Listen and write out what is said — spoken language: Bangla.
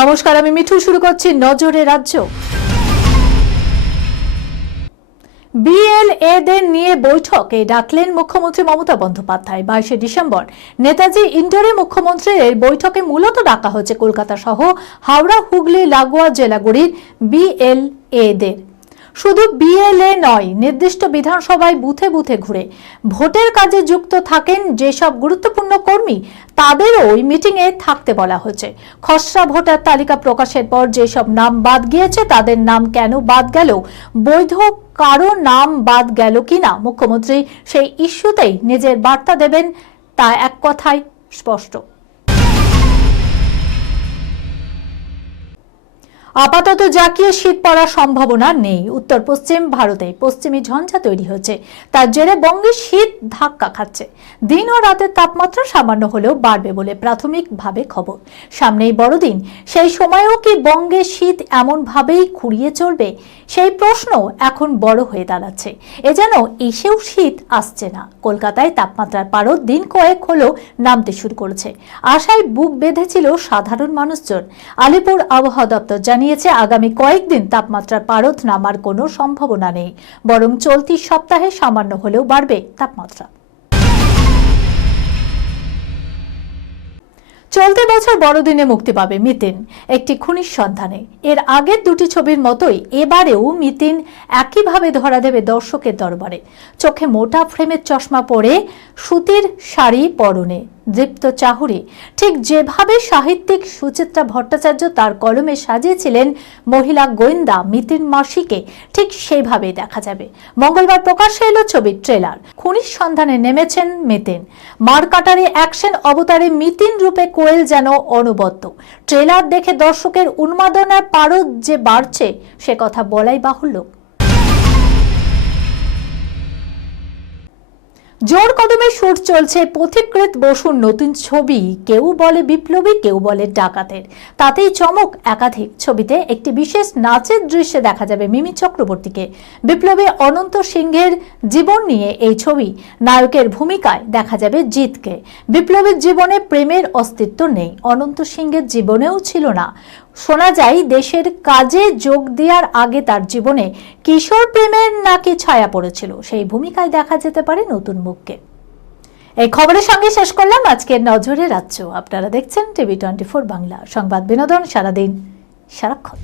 নমস্কার, আমি মিঠু। শুরু করছি নজরে রাজ্য। বিএলএদের নিয়ে বৈঠকে ডাকলেন মুখ্যমন্ত্রী মমতা বন্দ্যোপাধ্যায়। 22শে ডিসেম্বর নেতাজি ইন্ডোরে মুখ্যমন্ত্রীর এই বৈঠকে মূলত ডাকা হচ্ছে কলকাতা সহ হাওড়া হুগলি লাগোয়া জেলাগুলির বিএলএদের। শুধু বিএলএ নয়, নির্দিষ্ট বিধানসভায় বুথে বুথে ঘুরে ভোটের কাজে যুক্ত থাকেন যেসব গুরুত্বপূর্ণ কর্মী, তাদেরও ওই মিটিংয়ে থাকতে বলা হয়েছে। খসড়া ভোটার তালিকা প্রকাশের পর যেসব নাম বাদ গিয়েছে, তাদের নাম কেন বাদ গেল, বৈধ কারো নাম বাদ গেল কিনা, মুখ্যমন্ত্রী সেই ইস্যুতেই নিজের বার্তা দেবেন, তা এক কথায় স্পষ্ট। আপাতত জাকিয়ে শীত পড়ার সম্ভাবনা নেই। উত্তর পশ্চিম ভারতে পশ্চিমী ঝঞ্ঝা তৈরি হচ্ছে, তার জেরে বঙ্গে শীত ধাক্কা খাচ্ছে। দিন ও রাতের তাপমাত্রা সামান্য হলেও বাড়বে বলে প্রাথমিকভাবে খবর। সামনেই বড়দিন, সেই সময়েও কি বঙ্গে শীত এমনভাবেই খুঁড়িয়ে চলবে? সেই প্রশ্ন এখন বড় হয়ে দাঁড়াচ্ছে। এ যেন এসেও শীত আসছে না। কলকাতায় তাপমাত্রার পারদ দিন কয়েক হলো নামতে শুরু করেছে। আশায় বুক বেঁধেছিল সাধারণ মানুষজন। আলিপুর আবহাওয়া দপ্তর জানিয়েছে, আগামী কয়েকদিন তাপমাত্রার পারদ নামার কোনো সম্ভাবনা নেই, বরং চলতি সপ্তাহে সামান্য হলেও বাড়বে তাপমাত্রা। চলতি বছর বড়দিনে মুক্তি পাবে মিতিন, একটি খুনির সন্ধানে। এর আগের দুটি ছবির মতোই এবারেও মিতিন একইভাবে ধরা দেবে দর্শকের দরবারে। চোখে মোটা ফ্রেমের চশমা পরে, সুতির শাড়ি পরনে, দীপ্ত চাহুরি। ঠিক যেভাবে সাহিত্যিক সুচিত্রা ভট্টাচার্য তার কলমে সাজিয়েছিলেন মহিলা গোয়েন্দা মিতিন মাসিকে, ঠিক সেইভাবেই দেখা যাবে। মঙ্গলবার প্রকাশ্যে এলো ছবির ট্রেলার। খুনির সন্ধানে নেমেছেন মিতিন। মারকাটারি অ্যাকশন অবতারে মিতিন রূপে কোয়েল যেন অনবদ্য। ট্রেলার দেখে দর্শকের উন্মাদনার পারদ যে বাড়ছে, সে কথা বলাই বাহুল্য। জোর কদমে শুট চলছে পথিকৃৎ বসুর নতুন ছবি। কেউ বলে বিপ্লবী, কেউ বলে ডাকাতের। তাতেই চমক একাধিক। ছবিতে একটি বিশেষ নাচের দৃশ্যে দেখা যাবে মিমি চক্রবর্তীকে। বিপ্লবী অনন্ত সিংহের জীবন নিয়ে এই ছবি। নায়কের ভূমিকায় দেখা যাবে জিতকে। বিপ্লবীর জীবনে প্রেমের অস্তিত্ব নেই, অনন্ত সিংহের জীবনেও ছিল না। শোনা যায়, দেশের কাজে যোগ দেওয়ার আগে তার জীবনে কিশোর প্রেমের নাকি ছায়া পড়েছিল। সেই ভূমিকায় দেখা যেতে পারে নতুন মুখকে। এই খবরের সঙ্গে শেষ করলাম আজকের নজরে রাজ্য। আপনারা দেখছেন টিভি 24 বাংলা, সংবাদ বিনোদন সারাদিন সারাক্ষণ।